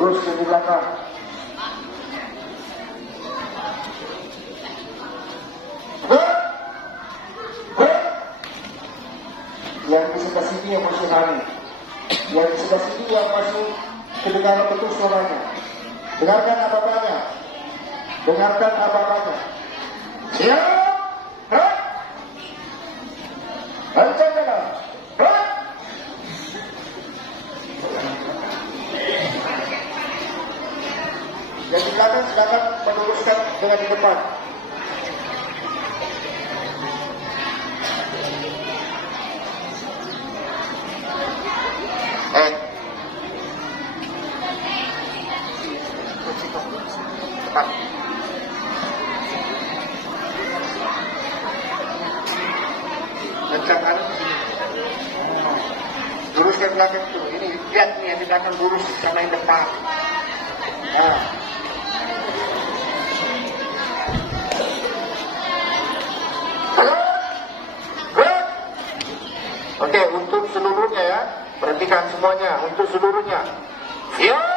lurus ke belakang. Yang di sebelah sini yang masih hari, yang di sebelah sini yang masih kedengaran betul suaranya. Dengarkan apa-apanya, dengarkan apa-apanya. Siap, gerak, kencang gerak, gerak. Yang di belakang silakan meluruskan dengan di depan. Cepat. Kencang kan? Lurus ke belakang tuh. Ini lihat nih yang di belakang lurus sama yang depan. Nah. Oke, untuk seluruhnya ya. Perhatikan semuanya untuk seluruhnya. Siap.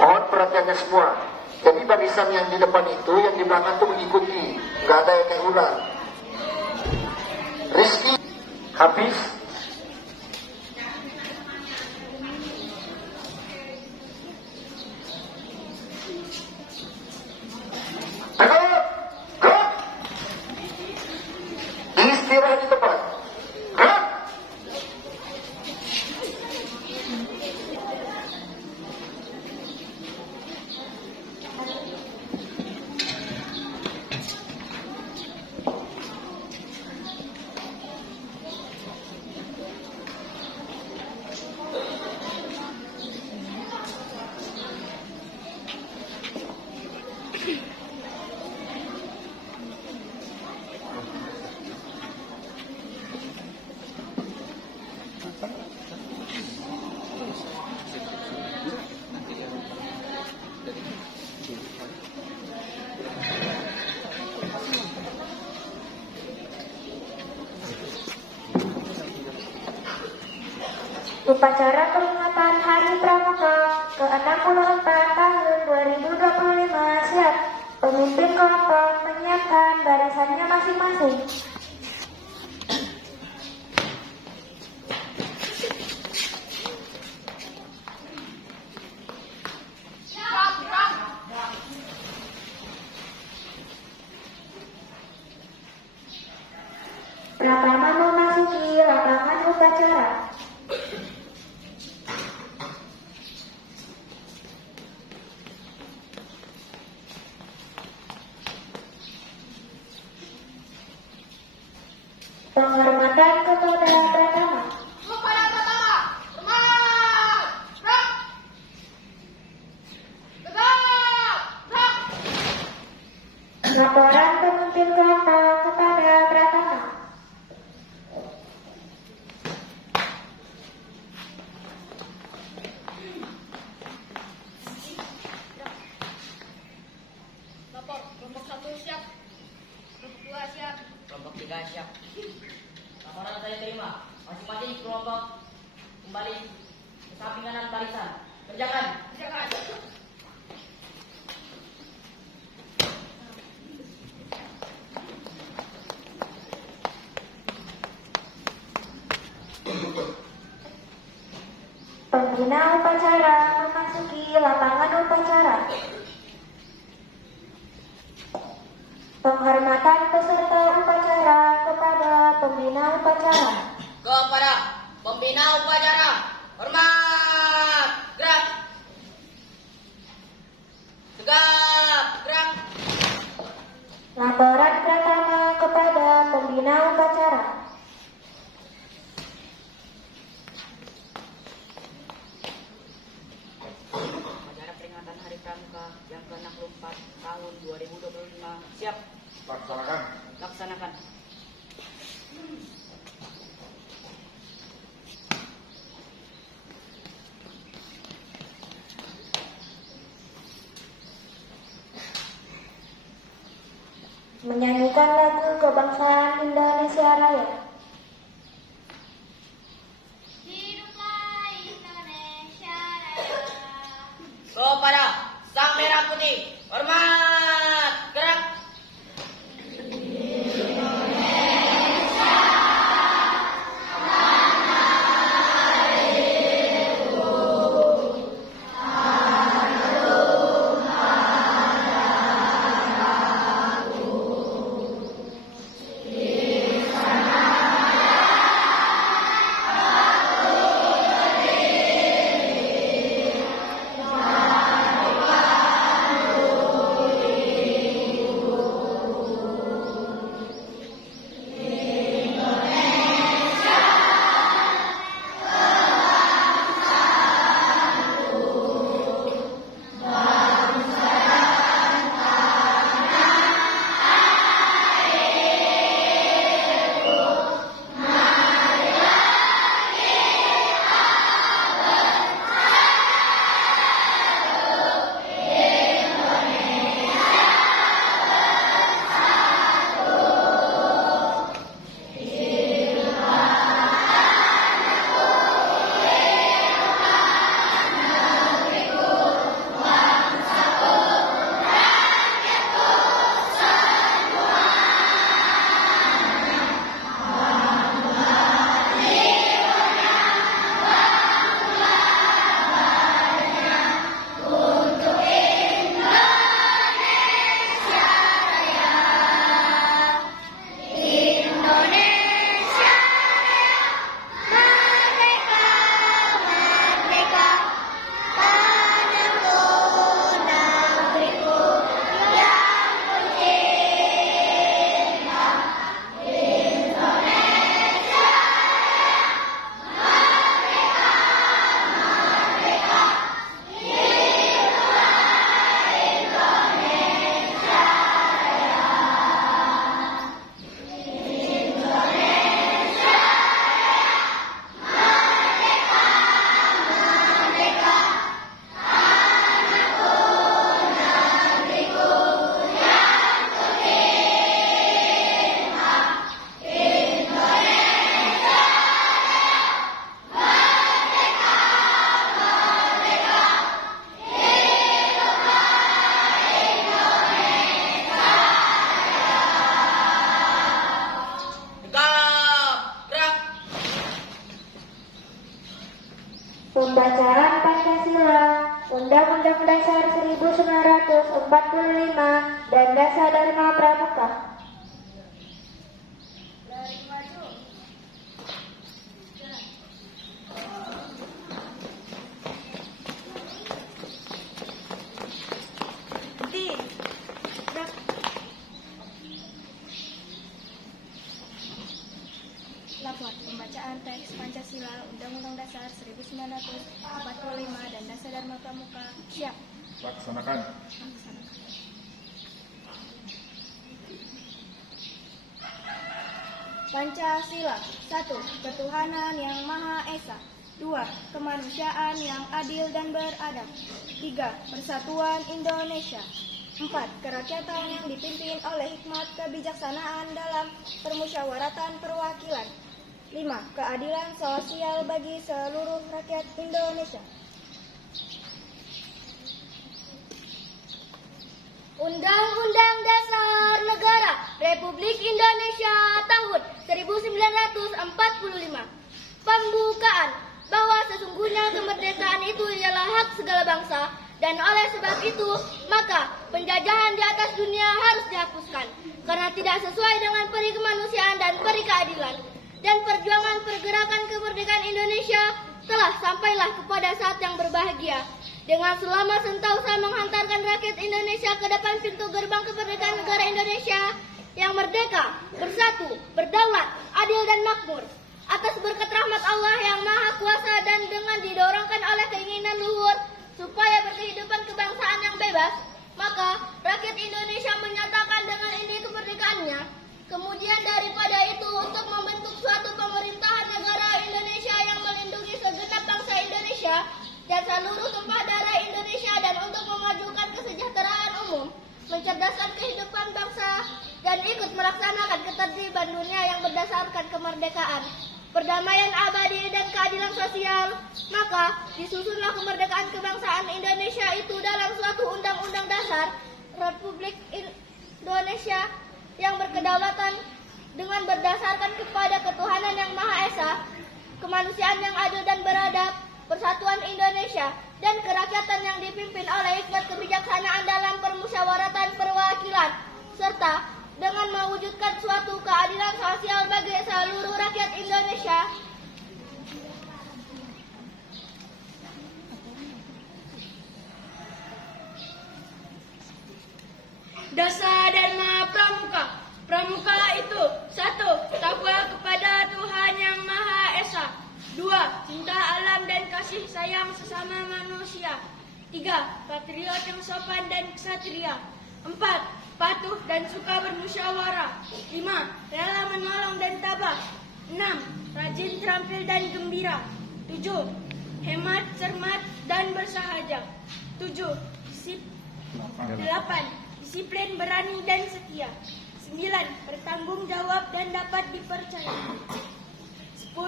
Mohon perhatiannya semua. Jadi barisan yang di depan itu, yang di belakang itu mengikuti. Nggak ada yang kayak ular. Rizky, habis. Tegak, gerak. Istirahat di tempat. Gerak. Upacara peringatan Hari Pramuka ke-64 tahun 2025 siap. Pemimpin kelompok menyiapkan barisannya masing-masing. Pratama memasuki lapangan upacara. Penghormatan kepada Pratama. Kepada Pratama, semangat, gerak, tegak, gerak. Laporan pemimpin kelompok kepada Pratama. Lapor, kelompok 1 siap, kelompok 2 siap, Kelompok 3 siap. Laporan saya terima. Masing-masing kelompok kembali ke samping kanan barisan. Kerjakan. kerjakan. Pembina upacara memasuki lapangan upacara. Penghormatan peserta upacara kepada pembina upacara. Kepada pembina upacara. Hormat. Gerak. Tegap. Gerak. Laporan pertama kepada pembina upacara. Upacara peringatan Hari Pramuka yang ke-64 tahun 2025 siap. Laksanakan. Laksanakan. Menyanyikan lagu kebangsaan Indonesia Raya. Hiduplah Indonesia Dasa Dharma Pramuka. Lari maju. Di. Lapor pembacaan teks Pancasila Undang-Undang Dasar 1945 dan Dasa Dharma Pramuka. Siap. Laksanakan. Pancasila. 1. Ketuhanan yang Maha Esa. 2. Kemanusiaan yang adil dan beradab. 3. Persatuan Indonesia. 4. Kerakyatan yang dipimpin oleh hikmat kebijaksanaan dalam permusyawaratan perwakilan. 5. Keadilan sosial bagi seluruh rakyat Indonesia. Undang-Undang Dasar Negara Republik Indonesia tahun 1945. Pembukaan bahwa sesungguhnya kemerdekaan itu ialah hak segala bangsa dan oleh sebab itu maka penjajahan di atas dunia harus dihapuskan karena tidak sesuai dengan peri kemanusiaan dan peri keadilan, dan perjuangan pergerakan kemerdekaan Indonesia telah sampailah kepada saat yang berbahagia dengan selama sentosa menghantarkan rakyat Indonesia ke depan pintu gerbang kemerdekaan negara Indonesia yang merdeka, bersatu, berdaulat, adil dan makmur. Atas berkat rahmat Allah yang Maha Kuasa dan dengan didorongkan oleh keinginan luhur supaya berkehidupan kebangsaan yang bebas, maka rakyat Indonesia menyatakan dengan ini kemerdekaannya. Kemudian daripada itu untuk membentuk suatu pemerintahan negara Indonesia yang melindungi segenap bangsa Indonesia dan seluruh tumpah darah Indonesia, dan untuk memajukan kesejahteraan umum, mencerdaskan kehidupan bangsa, dan ikut melaksanakan ketertiban dunia yang berdasarkan kemerdekaan, perdamaian abadi dan keadilan sosial, maka disusunlah kemerdekaan kebangsaan Indonesia itu dalam suatu undang-undang dasar Republik Indonesia yang berkedaulatan dengan berdasarkan kepada ketuhanan yang Maha Esa, kemanusiaan yang adil dan beradab, persatuan Indonesia, dan kerakyatan yang dipimpin oleh hikmat kebijaksanaan dalam permusyawaratan perwakilan, serta dengan mewujudkan suatu keadilan sosial bagi seluruh rakyat Indonesia. Dasa Dharma Pramuka. Pramuka itu 1. Takwa kepada Tuhan yang Maha Esa. 2. Cinta alam dan kasih sayang sesama manusia. 3. Patriot yang sopan dan ksatria. 4. Patuh dan suka bermusyawarah. 5. Rela menolong dan tabah. 6. Rajin, terampil dan gembira. 7. Hemat, cermat dan bersahaja. 7. 8. Disiplin, berani dan setia. 9. Bertanggung jawab dan dapat dipercaya. 10.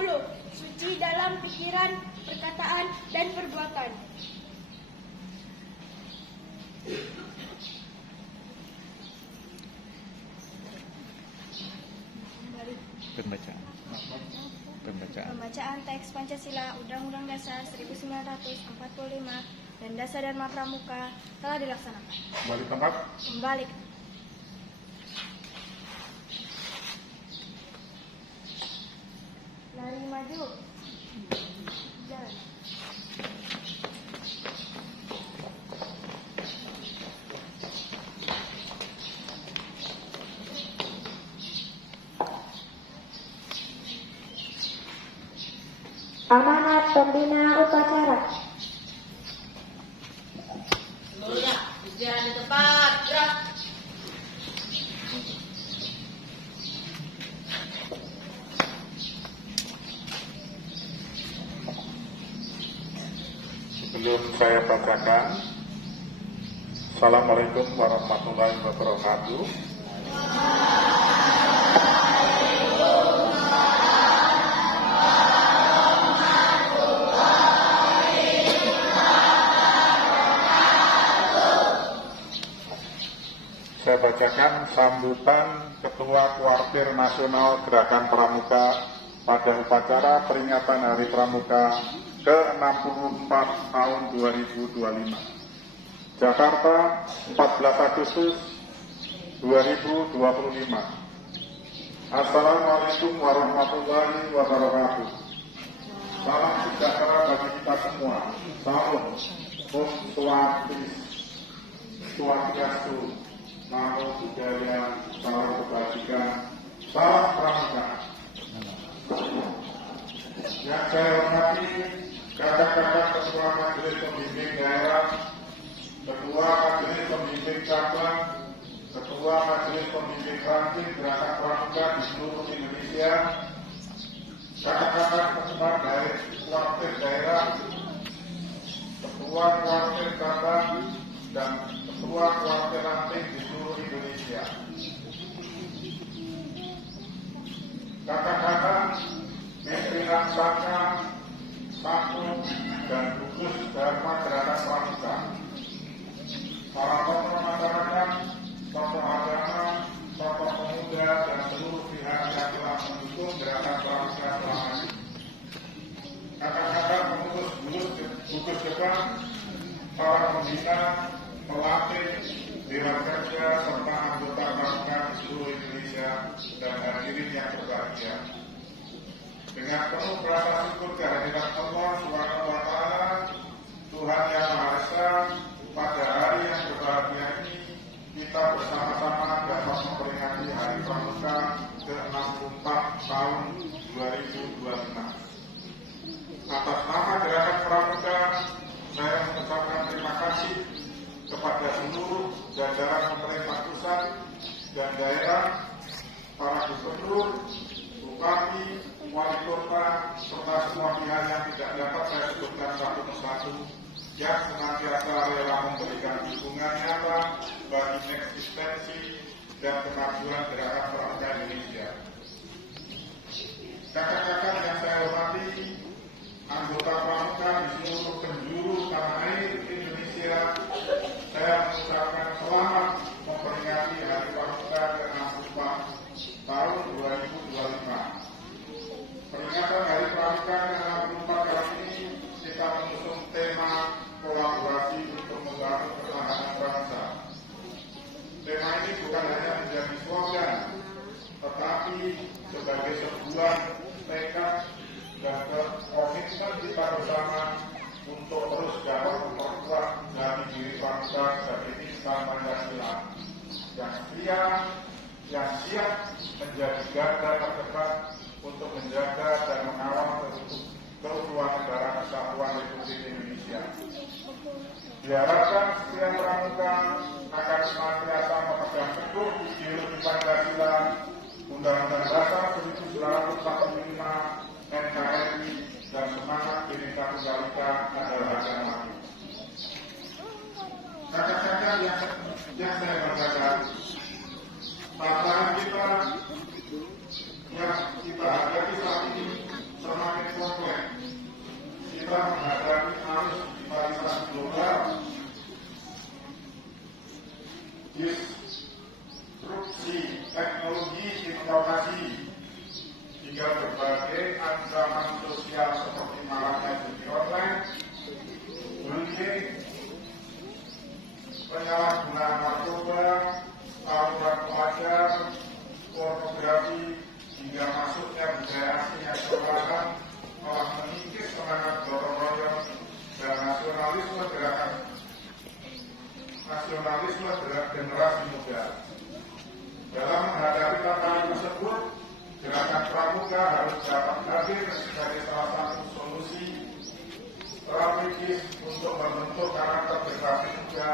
Suci dalam pikiran, perkataan, dan perbuatan. Pembacaan teks Pancasila Undang-Undang Dasar 1945 dan Dasa Dharma Pramuka telah dilaksanakan. Balik tempat. Kembali. Lari maju. Jalan. Amanat pembina upacara. Seluruhnya istirahat di tempat, gerak. Sebelum saya bacakan, Assalamualaikum warahmatullahi wabarakatuh. Saya bacakan sambutan Ketua Kuartir Nasional Gerakan Pramuka pada upacara peringatan Hari Pramuka ke-64 tahun 2025. Jakarta, 14 Agustus 2025. Assalamualaikum warahmatullahi wabarakatuh. Salam sejahtera bagi kita semua. Salam Om Swastiastu, Namo Buddhaya, salam kebajikan, salam pramuka. Yang saya hormati kakak-kakak ketua majelis pembimbing daerah, ketua majelis pembimbing cabang, ketua majelis pembimbing ranting gerakan pramuka di seluruh Indonesia, kakak-kakak ketua kuartir daerah, ketua kuartir cabang, dan ketua kuartir ranting di seluruh Indonesia. Kakak-kakak pimpinan Saka, Satu, dan gugus Dharma Gerakan Pramuka, para tokoh masyarakat, tokoh agama, tokoh pemuda, dan seluruh pihak yang telah mendukung gerakan pramuka selama ini. Kakak-kakak pengurus gugus Jepang, para pembina, pelatih, dewan kerja, serta anggota pramuka di seluruh Indonesia, dan hadirin yang berbahagia. Dengan penuh rasa syukur kehadiran Allah Subhanahu wa Ta'ala, Tuhan Yang Maha Esa, pada hari yang berbahagia ini kita bersama-sama dapat memperingati Hari Pramuka ke-64 tahun 2025. Atas nama Gerakan Pramuka, saya mengucapkan terima kasih kepada seluruh jajaran pemerintah pusat dan daerah, para gubernur, bupati, wali kota, serta semua pihak yang tidak dapat saya sebutkan satu persatu, yang senantiasa rela memberikan dukungan nyata bagi eksistensi dan kemajuan gerakan pramuka Indonesia. Kakak-kakak yang saya hormati, anggota pramuka di seluruh penjuru tanah air Indonesia, saya mengucapkan selamat memperingati Hari Pramuka ke-64 tahun 2025. Peringatan Hari Pramuka ke-64 kali ini kita mengusung tema kolaborasi untuk membangun ketahanan bangsa. Tema ini bukan hanya menjadi slogan, tetapi sebagai sebuah tekad dan komitmen kita bersama untuk terus dapat memperkuat dari diri bangsa sebagai insan Pancasila yang siap menjadi garda terdepan untuk menjaga dan mengawal keutuhan negara kesatuan Republik Indonesia. Diharapkan setiap pramuka akan senantiasa memegang teguh ideologi Pancasila, Undang-Undang Dasar 1945, NKRI, dan semangat Bhinneka Tunggal Ika adalah agama. Kakak-kakak yang saya banggakan, tantangan kita yang kita hadapi saat ini semakin kompleks. Kita menghadapi arus digitalisasi global, disrupsi teknologi informasi, hingga berbagai ancaman sosial seperti maraknya judi online, bullying, penyalahgunaan narkoba, tawuran pelajar, pornografi, hingga masuknya budaya asing yang perlahan telah mengikis semangat gotong royong dan nasionalisme generasi muda. Dalam menghadapi tantangan tersebut, gerakan pramuka harus dapat hadir sebagai salah satu solusi strategis untuk membentuk karakter generasi muda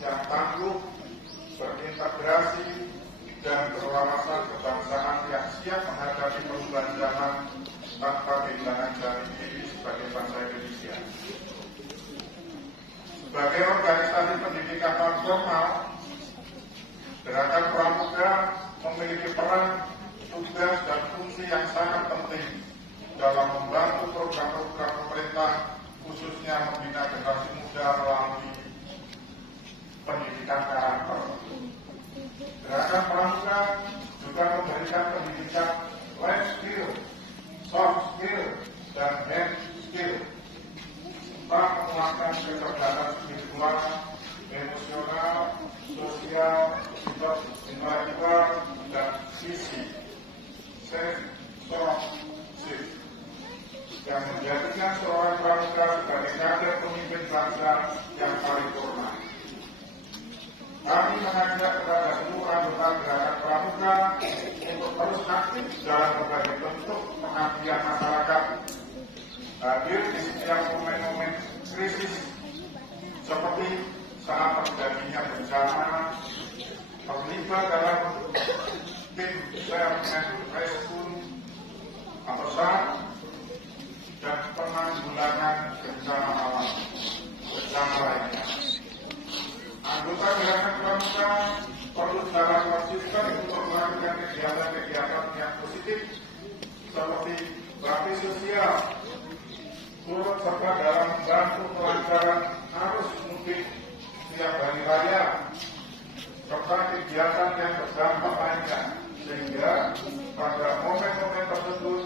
yang tangguh, berintegrasi, dan berwawasan kebangsaan yang siap menghadapi perubahan zaman tanpa kehilangan jati diri sebagai bangsa Indonesia. Sebagai organisasi pendidikan non formal, gerakan pramuka memiliki peran, tugas, dan fungsi yang sangat penting dalam membantu program-program pemerintah, khususnya membina generasi muda melalui pendidikan karakter. Gerakan pramuka juga memberikan pendidikan life skill, soft skill, dan hand skill, serta menguatkan kecerdasan spiritual, emosional, sosial, intelektual, dan visi sensorship yang menjadikan seorang pramuka sebagai kader pemimpin bangsa yang paripurna. Kami mengajak kepada seluruh anggota gerakan pramuka untuk terus aktif dalam berbagai bentuk pengabdian masyarakat, hadir di setiap momen-momen krisis seperti saat terjadinya bencana, terlibat dalam tim search and rescue atau SAR, dan penanggulangan bencana alam bencana lainnya. Anggota gerakan pramuka perlu secara konsisten untuk melakukan kegiatan-kegiatan yang positif seperti bakti sosial, turut serta dalam membantu kelancaran arus mudik setiap hari raya, serta kegiatan yang berdampak lainnya, sehingga pada momen-momen tersebut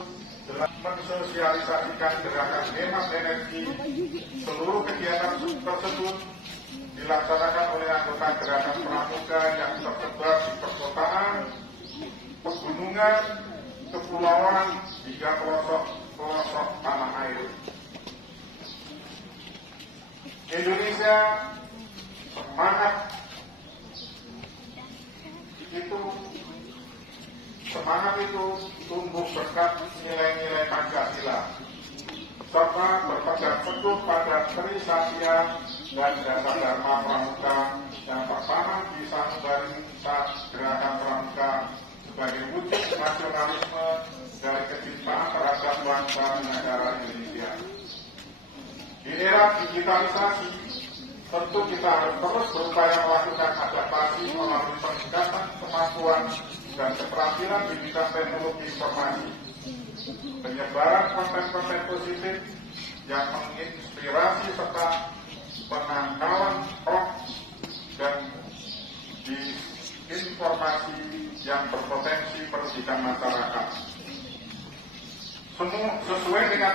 dalam mensosialisasikan gerakan hemat energi. Seluruh kegiatan tersebut dilaksanakan oleh anggota gerakan pramuka yang tersebar di perkotaan, pegunungan, kepulauan, hingga pelosok tanah air. Indonesia semangat itu tumbuh berkat nilai-nilai Pancasila, serta berpegang teguh pada Trisatya dan dasar Dharma Pramuka yang tertanam di sanubari gerakan pramuka sebagai wujud nasionalisme dari kecintaan terhadap bangsa dan negara Indonesia. Di era digitalisasi, tentu kita harus terus berupaya melakukan adaptasi melalui peningkatan kemampuan dan keterampilan di bidang teknologi informasi, penyebaran konten-konten positif yang menginspirasi serta penangkalan hoax dan disinformasi yang berpotensi merugikan masyarakat. Sesuai dengan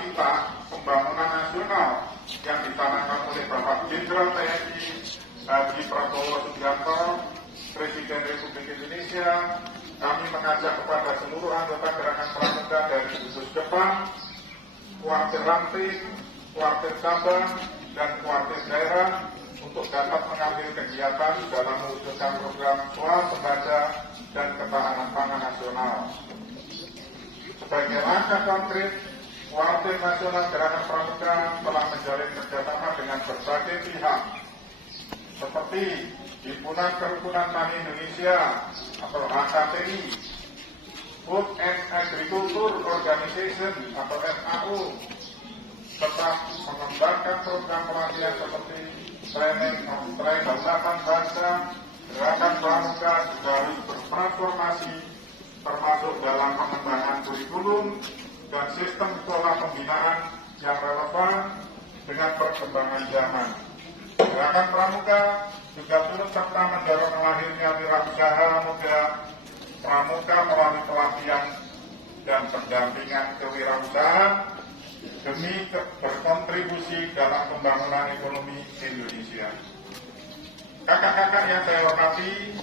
cita pembangunan nasional yang ditanamkan oleh Bapak Jenderal TNI Haji Prabowo Subianto, Presiden Republik Indonesia, kami mengajak kepada seluruh anggota gerakan pramuka dari gugus Jepang, kuartir Lamping, kuartir Sabang, dan kuartir daerah untuk dapat mengambil kegiatan dalam mewujudkan program swasembada dan ketahanan pangan nasional. Sebagai langkah konkret, kuartir nasional gerakan pramuka telah menjalin kerjasama dengan berbagai pihak, seperti Himpunan Kerukunan Tani Indonesia atau HKTI, Food and Agriculture Organization atau FAO, serta mengembangkan program pelatihan seperti training of train Bausatan Bangsa. Gerakan pramuka juga harus bertransformasi, termasuk dalam pengembangan kurikulum dan sistem pola pembinaan yang relevan dengan perkembangan zaman. Gerakan pramuka juga turut serta mendorong lahirnya wirausaha muda pramuka melalui pelatihan dan pendampingan kewirausahaan demi berkontribusi dalam pembangunan ekonomi Indonesia. Kakak-kakak yang saya hormati,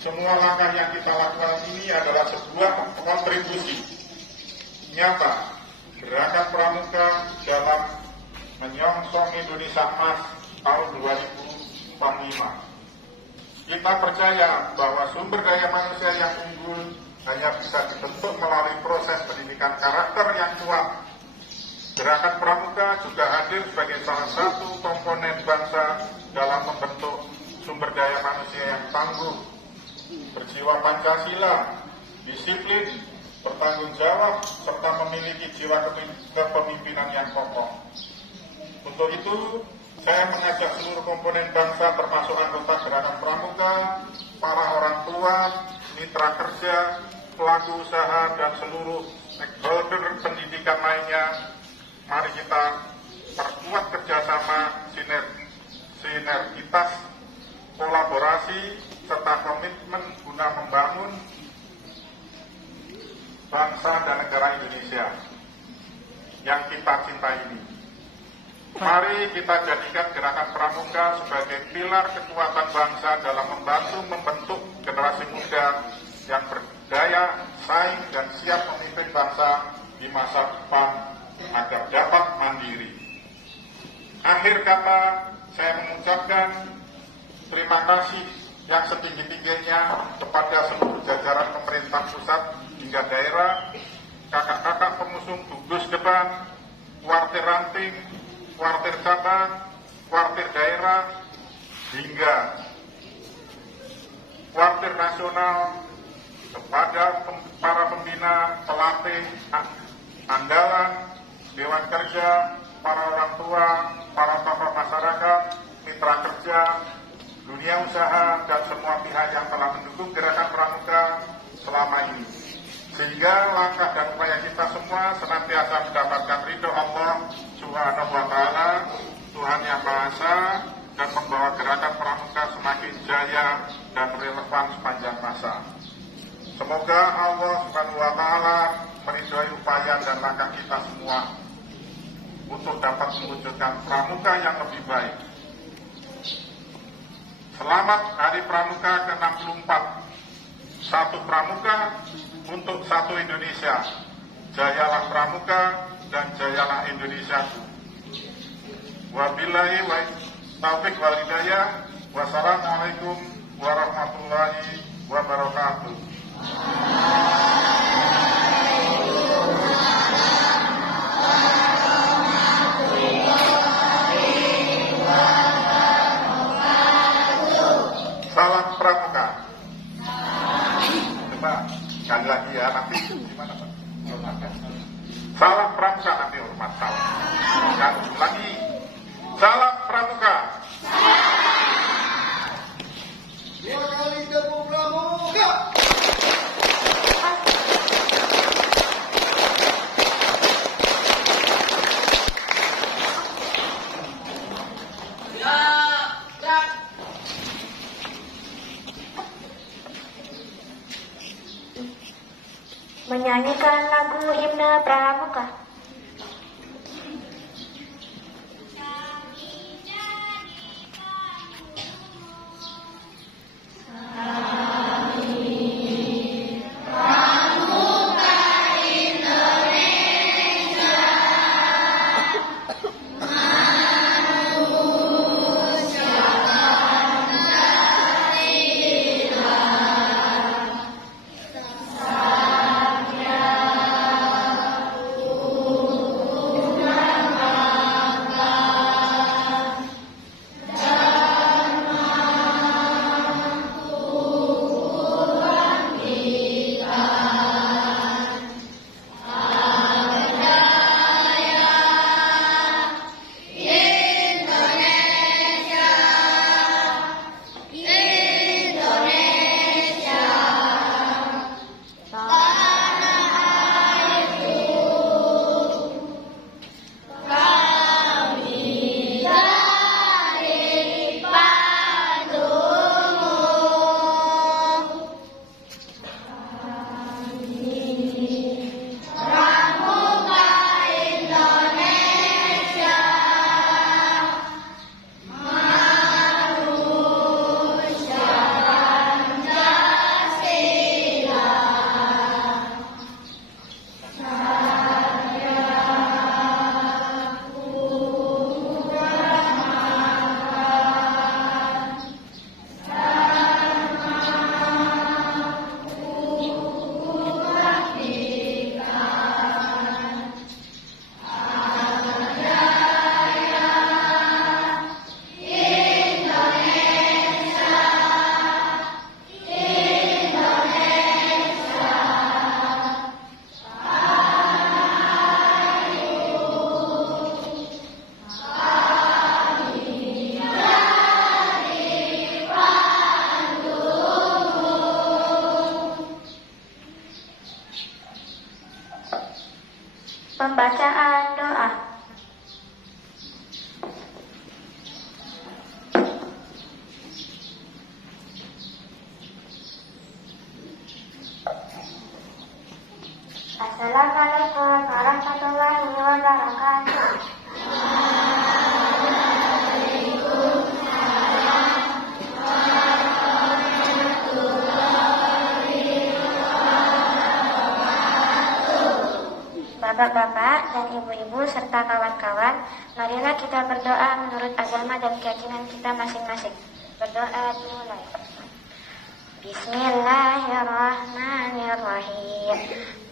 semua langkah yang kita lakukan ini adalah sebuah kontribusi nyata gerakan pramuka dalam menyongsong Indonesia Emas tahun 2045. Kita percaya bahwa sumber daya manusia yang unggul hanya bisa dibentuk melalui proses pendidikan karakter yang kuat. Gerakan pramuka juga hadir sebagai salah satu komponen bangsa dalam membentuk sumber daya manusia yang tangguh, berjiwa Pancasila, disiplin, bertanggung jawab, serta memiliki jiwa kepemimpinan yang kokoh. Untuk itu, saya mengajak seluruh komponen bangsa termasuk anggota gerakan pramuka, para orang tua, mitra kerja, pelaku usaha, dan seluruh stakeholder pendidikan lainnya. Mari kita perkuat kerjasama, sinergitas, kolaborasi, serta komitmen guna membangun bangsa dan negara Indonesia yang kita cintai ini. Mari kita jadikan Gerakan Pramuka sebagai pilar kekuatan bangsa dalam membantu membentuk generasi muda yang berdaya, saing, dan siap memimpin bangsa di masa depan agar dapat mandiri. Akhir kata, saya mengucapkan terima kasih yang setinggi-tingginya kepada seluruh jajaran pemerintah pusat hingga daerah, kakak-kakak pengusung gugus depan, kuartir ranting, kuartir cabang, kuartir daerah, hingga kuartir nasional, kepada para pembina, pelatih, andalan, dewan kerja, para orang tua, para tokoh masyarakat, mitra kerja, dunia usaha, dan semua pihak yang telah mendukung Gerakan Pramuka selama ini. Sehingga langkah dan upaya kita semua senantiasa mendapatkan ridho Allah Subhanahu wa Ta'ala, Tuhan Yang Maha Esa, dan membawa Gerakan Pramuka semakin jaya dan relevan sepanjang masa. Semoga Allah Subhanahu wa Ta'ala meridhoi upaya dan langkah kita semua untuk dapat mewujudkan pramuka yang lebih baik. Selamat Hari Pramuka ke-64. Satu pramuka untuk satu Indonesia. Jayalah pramuka dan jayalah Indonesia. Wabillahi taufiq wal hidayah. Wassalamualaikum warahmatullahi wabarakatuh. Salam pramuka. Coba sekali lagi ya, nanti gimana Pak? Salam pramuka, nanti hormat salam. Sekali lagi. Salam pramuka. Dua kali debu pramuka. Menyanyikan lagu himne Pramuka. Pembacaan doa. Assalamualaikum warahmatullahi wabarakatuh. Bapak-bapak dan ibu-ibu serta kawan-kawan, marilah kita berdoa menurut agama dan keyakinan kita masing-masing. Berdoa dimulai. Bismillahirrahmanirrahim.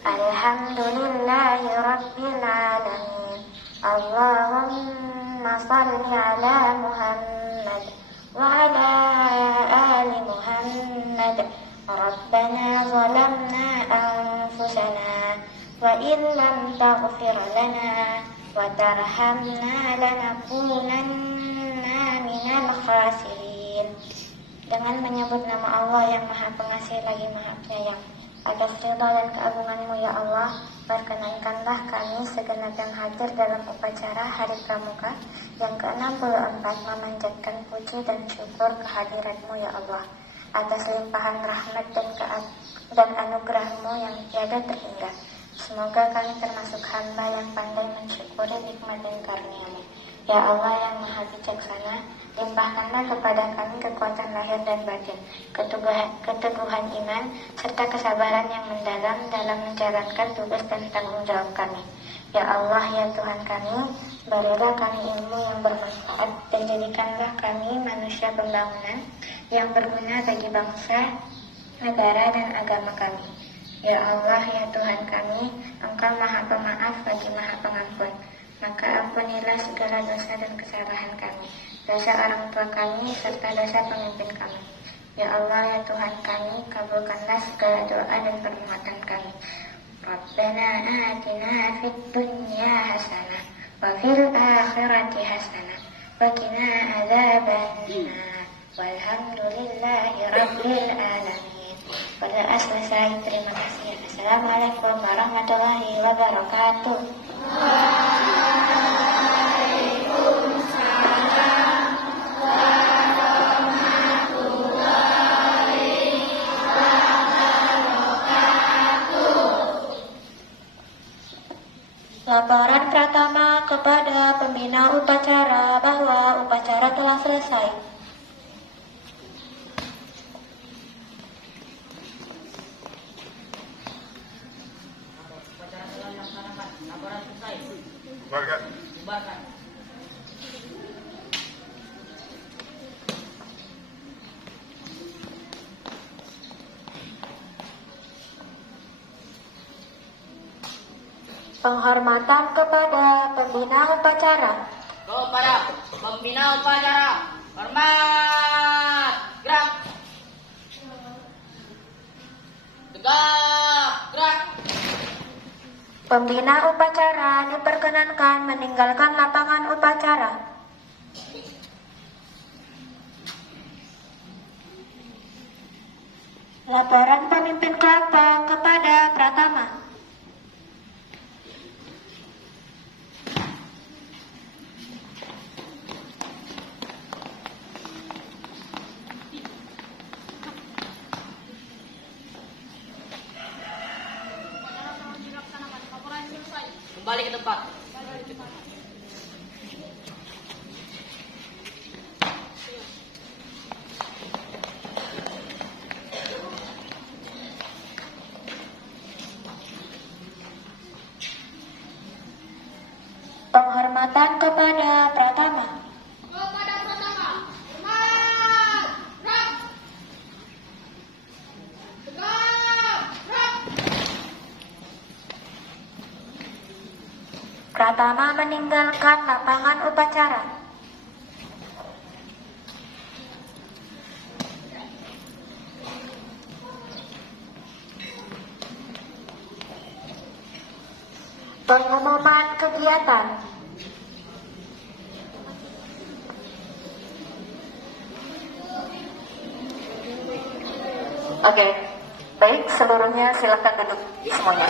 Alhamdulillahi rabbil alamin. Allahumma salli ala Muhammad wa ala ali Muhammad. Rabbana zalamna anfusana wa in lam taghfir lana wa tarhamna lanakunanna minal khasirin. Dengan menyebut nama Allah yang Maha Pengasih lagi Maha Penyayang, atas ridha dan keagungan-Mu ya Allah, perkenankanlah kami segenap yang hadir dalam upacara Hari Pramuka yang ke-64 memanjatkan puji dan syukur kehadirat-Mu ya Allah, atas limpahan rahmat dan anugerah-Mu yang tiada terhingga. Semoga kami termasuk hamba yang pandai mensyukuri nikmat dan karunia-Mu. Ya Allah yang Maha Bijaksana, limpahkanlah kepada kami kekuatan lahir dan batin, keteguhan iman, serta kesabaran yang mendalam dalam menjalankan tugas dan tanggung jawab kami. Ya Allah, ya Tuhan kami, berilah kami ilmu yang bermanfaat dan jadikanlah kami manusia pembangunan yang berguna bagi bangsa, negara, dan agama kami. Ya Allah, ya Tuhan kami, Engkau Maha Pemaaf lagi Maha Pengampun. Maka ampunilah segala dosa dan kesalahan kami, dosa orang tua kami, serta dosa pemimpin kami. Ya Allah, ya Tuhan kami, kabulkanlah segala doa dan permohonan kami. Rabbana atina fid dunya hasanah wa fil akhirati hasanah wa qina adzabannar. Walhamdulillahi rabbil alamin. Pada selesai, terima kasih. Assalamualaikum warahmatullahi wabarakatuh. Laporan pertama kepada pembina upacara bahwa upacara telah selesai. Upacara telah dilaksanakan. Laporan selesai. Bubarkan. Bubarkan. Penghormatan kepada pembina upacara. Kepada pembina upacara, hormat, gerak, tegak, gerak. Pembina upacara diperkenankan meninggalkan lapangan upacara. Laporan pemimpin kelompok kepada Pratama. Kembali ke tempat. Penghormatan kepada Pratama. Kepada Pratama, hormat, gerak, tegak, gerak. Pratama meninggalkan lapangan upacara. Pengumuman kegiatan. Oke, baik, seluruhnya silakan duduk semuanya.